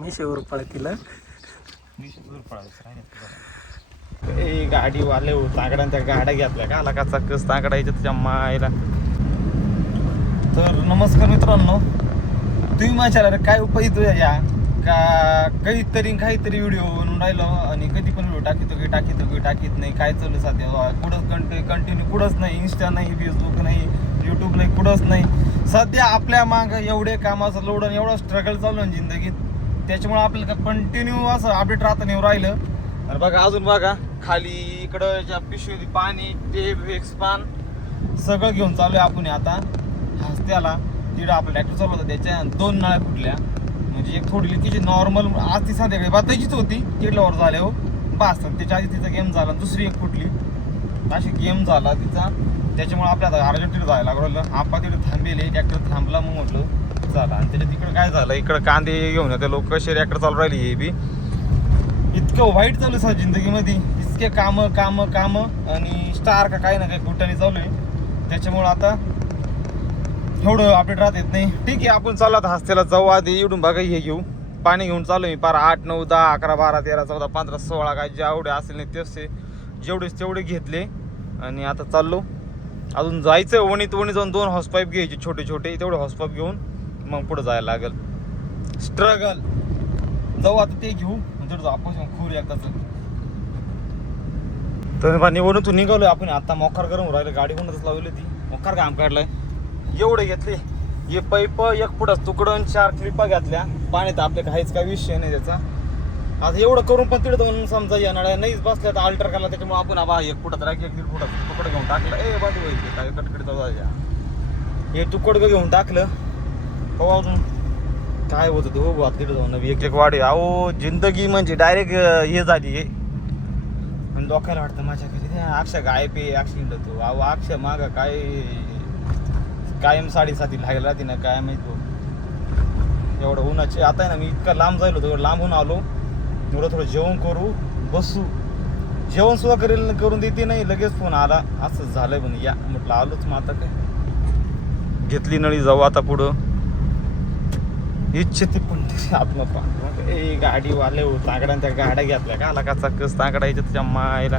मिशीवर पळतीला गाडीवाले हो तागड्या त्या गाड्या घेतल्या का आला का चक्कस तागडायच्या तुझ्या मायला. तर नमस्कार मित्रांनो, तुम्ही माझ्या काय उपाय तुझ्या या का काहीतरी व्हिडिओ बनवून राहिलो आणि कधी पण व्हिडिओ टाकीत नाही. काय चालू सध्या कुठंच कंटिन्यू कुठंच नाही. इंस्टा नाही, फेसबुक नाही, यूट्यूब नाही, कुठंच नाही. सध्या आपल्या मागं एवढे कामाचं लोड आणि एवढं स्ट्रगल चालू आहे जिंदगीत, त्याच्यामुळे आपल्याला कंटिन्यू असं अपडेट राहता नाही राहिलं. आणि बघा अजून बघा खाली इकडं ज्या पिशवी पाणी टेप एक्सपान सगळं घेऊन चालू आहे आपण. आता हस्त्याला तिकडं आपला ट्रॅक्टर चालू होता, त्याच्या 2 नळ्या फुटल्या. म्हणजे एक थोडी लिकीची नॉर्मल आज ती संध्याकाळी बातायचीच होती तिकडल्यावर झाले हो बस. त्याच्या आधी तिचा गेम झाला, दुसरी एक फुटली, अशी गेम झाला तिचा. त्याच्यामुळे आपल्या आता अर्जंट तिकडे जायला लागलं. आपण तिकडे थांबेले, ट्रॅक्टर थांबला, मग म्हटलं झाला. आणि त्याच्या तिकडं काय झालं, इकडं कांदे घेऊन येते लोक, कसे ट्रॅक्टर चालू राहिली. हे बी इतकं वाईट चालू आहे जिंदगीमध्ये, इतके कामं आणि स्टार का काही ना काही कुठ्याने चालू आहे. त्याच्यामुळं आता एवढं अपडेट राहत येत नाही. ठीक आहे, आपण चालू आता हस्त्याला जाऊ. आधी इकडून बघा हे घेऊ, पाणी घेऊन चालू मी पार 8, 9, 10, 11, 12, 13, 14, 15, 16 काय जेवढे असेल नाही तेवढे जेवढे घेतले. आणि आता चाललो अजून जायचं वणीत जाऊन 2 हॉसपाईप घ्यायचे छोटे तेवढे हॉसपाईप घेऊन मग पुढे जायला लागेल. स्ट्रगल जाऊ आता ते घेऊ जर आपण खूर एकदाच. तर निवडून निघालोय आपण. आता मोकार गरम राहिलं, गाडी कोणच लावली ती मोकार काम काढलाय. एवढे घेतले हे पाईप, 1 फुटाच तुकडं, 4 क्लिपा घेतल्या. पाण्यात आपल्या काहीच काही विषय नाही त्याचा. आता एवढं करून पण तिकडे जाऊन समजा या नळ्या नाहीच बसल्या तर अल्टर करायला. त्याच्यामुळे आपण 1 फुटात राखी 1-1.5 फुटात तुकडं घेऊन टाकलं. बाजू व्हायचे काय कटकडी जाऊ हे तुकडं घेऊन टाकलं. हो अजून काय होतं ते हो तिकडे जाऊन एक वाढे. अहो जिंदगी म्हणजे डायरेक्ट हे झाली हे. आणि डोक्याला वाटतं माझ्या घरी अक्षय गाय पे ॲक्सिडेंट होतो. अहो अक्षय मागा काय कायम 7:30 लागेल राहते ना काय माहित हो. एवढं उन्हाचे आता आहे ना, मी इतका लांब जायलो होतो, लांबून आलो. थोडं जेवण करू बसू, जेवण सुद्धा करून देते नाही, लगेच फोन आला असं झालंय पण या म्हटलं आलोच. मग आता काय घेतली नळी, जाऊ आता पुढं. इच्छित पण आत्मपा गाडीवाले हो तागड्या त्या गाड्या घेतल्या का आला का चक्कस तागडायच्या तुझ्या मायला.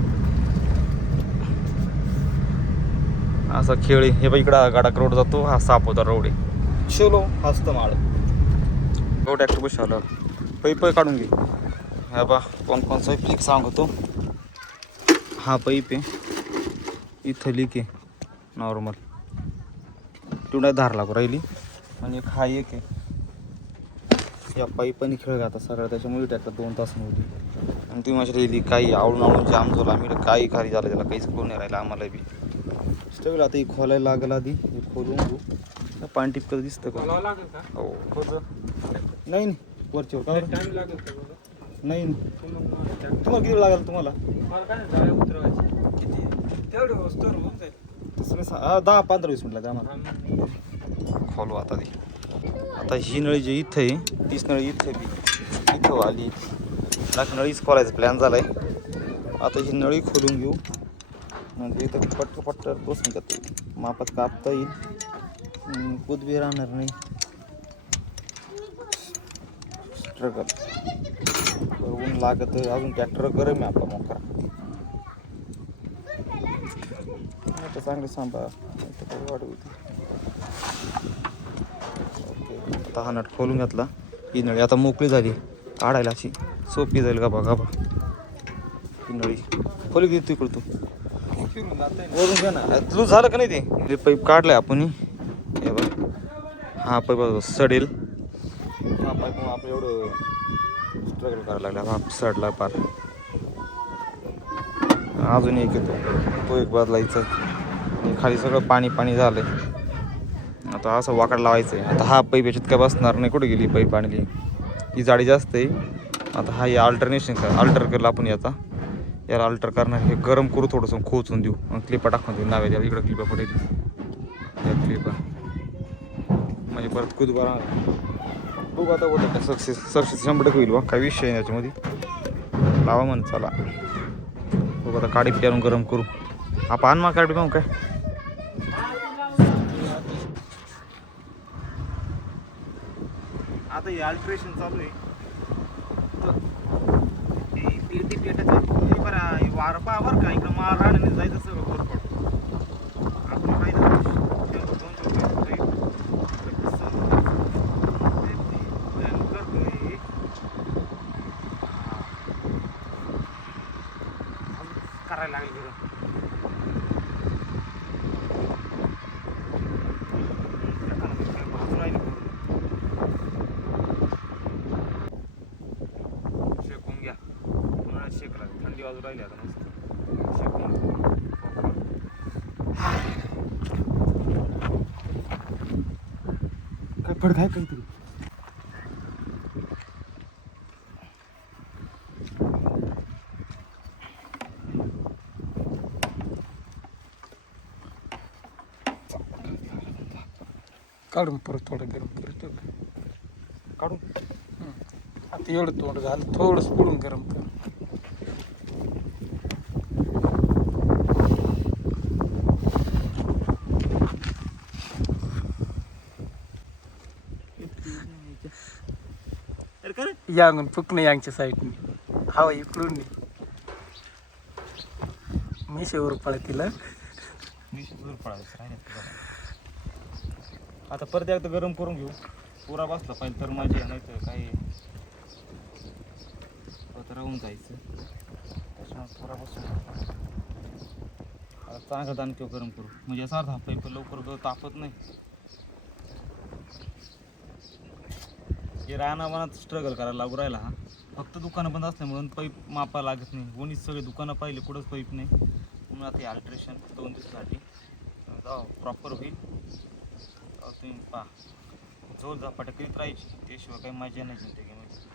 असा खेळ हे बघ, इकडं गाडा रोड जातो, हा सापोता रोड आहे. चलो हस्त माळ हो ट्रॅक्टर बस आलं. पैप काढून घे. हा बा कोणचा फ्लिक सांगतो. हा पैप आहे, इथं लीक आहे नॉर्मल, तुला धार लागू राहिली. आणि एक हा एक आहे, या पाईपाने खेळ घाता सगळं, त्याच्यामुळे ट्रॅक्टर 2 तास नव्हती. आणि ती माझी राहिली काही आवडून जाम झाला. आम्ही काही खाली झालं त्याला, काहीच करून नाही राहिलं आम्हाला बी. स्टेबल आता ही खोलायला लागेल. आधी हे खोलून घेऊ. पाणी टिपकत दिसतं का? हो होतं. नाही वरच्यावर का नाही. तुम्हाला किती लागेल? तुम्हाला किती? 10-15-20 मिनिट लागेल आम्हाला. खोलू आता ती. आता ही नळी जी इथं आहे तीच नळी इथं आली. नळीच खोलायचा प्लॅन झालाय. आता ही नळी खोलून घेऊ, म्हणजे इथं पट्ट बसून जाते, मापात कापता येईल, कुदबी राहणार नाही. स्ट्रगल ऊन लागत अजून, ट्रॅक्टर गरम आहे आपला मोका. आता चांगले सांभाळ वाढ होती. ओके, आता हा नट खोलून घेतला. ही नळी आता मोकळी झाली, काढायला अशी सोपी जाईल. गाबा ही नळी खोली घेत तू इकडं, तू वरून घ्या ना. तुझं झालं का नाही ते पाईप काढलाय आपण. हे बघ हा पाईप सडेल. हा पाईप आपलं एवढं स्ट्रगल करायला लागला, हा सडला पार. अजून एक येतो, तो एक बदलायचा. आणि खाली सगळं पाणी झालंय. आता असं वाकड लावायचं आहे. आता हा पाईप याच्यात काय बसणार नाही. कुठे गेली पाईप आणली, ही जाडी जास्त आहे. आता हा अल्टर केलं आपण. याला अल्टर करणार, हे गरम करू, थोडंसं खोचून देऊ, क्लिपा टाकून देऊ. नाव्या द्या इकडं क्लिपा पडेल, त्या क्लिपा म्हणजे परत कुदबा राहणार. बघू आता होतं का सक्सेस 100% होईल बा, काही विषय आहे याच्यामध्ये. लावा म्हण चला बघू आता. काडी पिटारून गरम करू. आपण आण मग काडी पाहू काय. आता हे अल्ट्रेशन चालू आहे. पेटी पेटायचं बरं वारं पहा बरं का इकडं मला राहण्याने जायचं सगळं कोरपड आपण पाहिजे करायला लागेल बरं शेकून घ्या उन्हाळ्यात शेक लागेल थंडी बाजू राहिली आता मस्त शेकून काय फड काय काहीतरी काढून परत थोडं गरम करतो काढून आता एवढं तोंड झालं थोडंच पुढून गरम कर यांगून फुक नाही यांच्या साईडने हवा इकडून नाही मी शेवर पळतीला आता परत एकदा गरम करून घेऊ पुरा बसला पाहिजे तर माझ्या नाही तर काही आता राहून जायचं त्याच्यामुळे पुरा बसून आता चांगला दान किंवा गरम करू म्हणजे असा अर्धा पाईप लवकर तापत नाही हे रानावनात स्ट्रगल करायला लागू राहिला हा फक्त दुकानं बंद असल्यामुळे पाईप मापा लागत नाही कोणीच सगळे दुकानं पाहिले कुठंच पाईप नाही म्हणून आता हे अल्ट्रेशन 2 दिवसासाठी प्रॉपर होईल तुम्ही पहा जोर झपाटा करीत राहायची त्याशिवाय काही मजा नाही जिंदगीमध्ये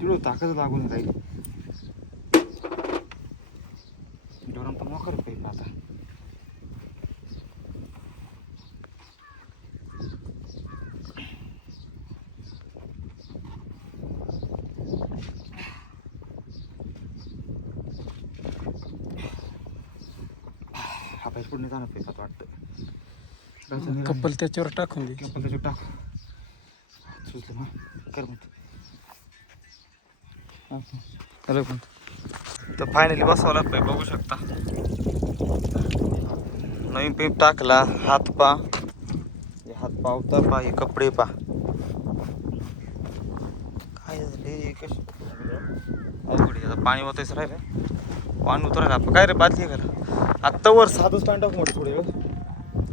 तिकडं ताकद लागून राहिली डोरम तर मोकर पाहिजे आता हा पाहिजे पुढे जाणं पाहिजे वाटतं कपल त्याच्यावर टाकून दे कपल त्याच्यावर टाक सुचलं मग कर मग हॅलो पण तर फायनली बसवला पाईप बघू शकता नवीन पाईप टाकला हात पा अवतार पा हे कपडे पा काय झाले कशी अवघड आता पाणी होतच राहिलं पाणी उतरायला आपण काय रे बादली घाला आत्ता वर साधंच पाणी टाकू मोठे थोडे वेळ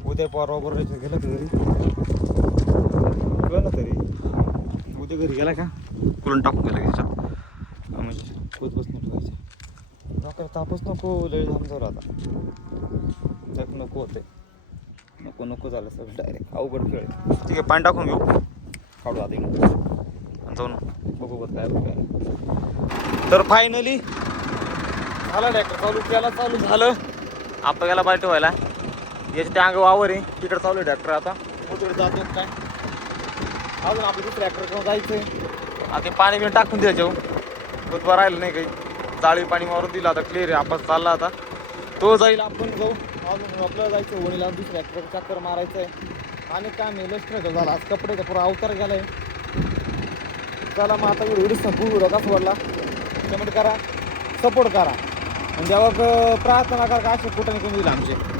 उद्या परवा बरोबर गेला घरी ना तरी उद्या घरी गेला का कुलून टाकून गेला त्याच्यात म्हणजे खोदबस नको व्हायचं डोक्याला तापच नको लय जाम झालं आता त्यात नको होते नको झालं सगळं डायरेक्ट अवघड खेळ ठीक आहे पाणी टाकून घेऊ काढू आता इकडे आणि जाऊन बघू बघ काय तर फायनली झालं ट्रॅक्टर चालू झालं आपण गेला पाहिजे व्हायला याच्या त्या अंग वावर आहे तिकडे चालू आहे ट्रॅक्टर आता तिकडे जातो काय अजून आपलं ट्रॅक्टर घेऊन जायचं आहे आता पाणी बिणी टाकून द्यायचं बुधवार राहिलं नाही काही जाळी पाणी मारून दिलं आता क्लिअर आहे आपण चालला आता तो जाईल आपण जाऊ अजून आपल्याला जायचं वणीला दुसऱ्या ट्रॅक्टर चक्कर मारायचं आहे आणि काय मेलं स्ट्रगल झाला आज कपड्याचा पुरा अवतार गेला आहे चला मग आता व्हिडिओ संपू कसं वाटला कमेंट करा सपोर्ट करा म्हणजे मग प्रार्थना करा का असे कुठं निघून येईल आमचे